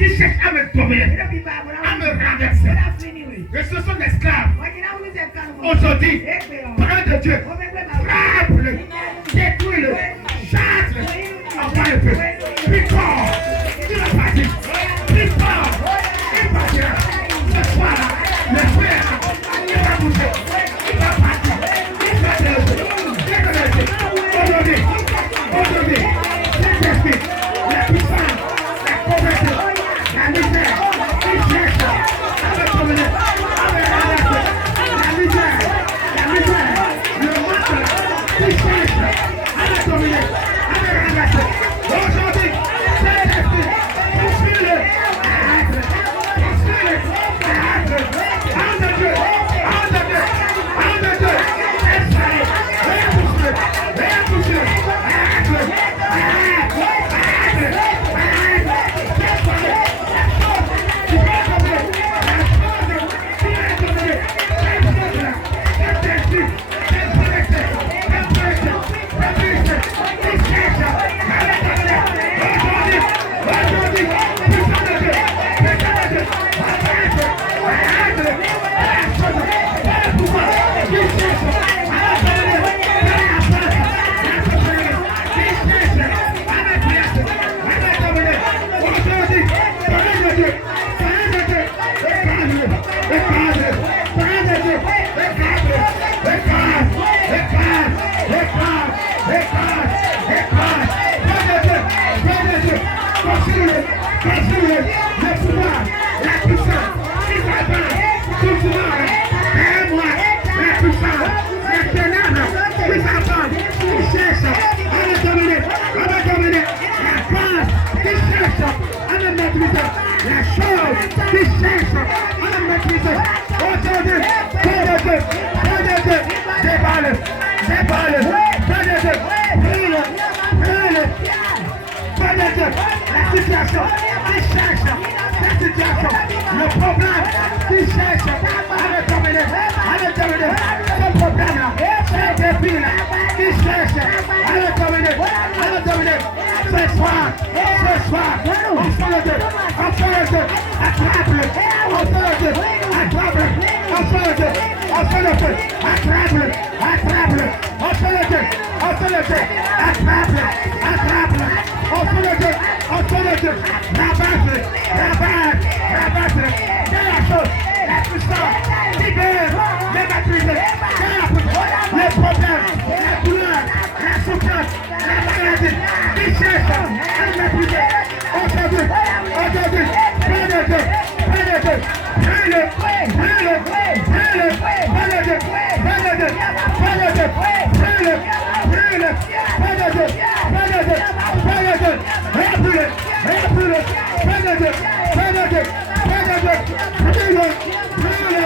qui cherchent à me dominer, à me renverser. Et ce sont des esclaves. Aujourd'hui, parole de Dieu, frappe-le, détruis-le, chasse-le, envoie le feu. Plus fort, tu vas partir. Plus fort, il partira. Ce soir-là, le frère, il va bouger, il va partir, il va délaisser. Aujourd'hui, cet esprit, la puissance, la pauvreté, la misère, il cherche à me dominer, à me renverser. La misère, le manque, il cherche à me dominer, à me renverser. Aujourd'hui, cet esprit, poursuis-le, arrête-le, poursuis-le, arrête-le. En de Dieu, en de Dieu, en de Dieu, laisse-le, repousse-le, repousse-le, arrête-le, arrête-le, arrête-le, arrête-le. Tu peux tomber, la chose, tu peux tomber, cette chose-là, cet esprit, cette pauvreté, il cherche à me dominer. Aujourd'hui, puissant de Dieu, arrête-le, arrête-le, la chose, le pouvoir, il cherche à me dominer, la place, la société, il cherche à me placer, à me dominer. Aujourd'hui, parole de Dieu, écrase-le, écrase-le, parole de Dieu, écrase-le, écrase, écrase, écrase, écrase, écrase, parole de Dieu, continue-le, le pouvoir, la puissance, il s'abat, tout pouvoir, et moi, la puissance, la ténèbre, il s'abat, il cherche à me dominer, la force, il cherche à me maîtriser, la chose, il cherche à me maîtriser. Aujourd'hui, Dieu, déballe, brûle, la situation, il cherche, la situation, le problème, il cherche à me dominer, ce problème-là, ce défi-là, il cherche à me dominer, ce soir, on fait le Dieu, attrape-le, on fait le Dieu, attrape-le, on fait le Dieu, attrape-le, on fait le Dieu, attrape-le, on fait le Dieu, rabatte-le, c'est la chose, la puissance, libère, les maîtriser, les problèmes, la douleur, la souffrance, la maladie, il cherche à le maîtriser. Aujourd'hui, brûle,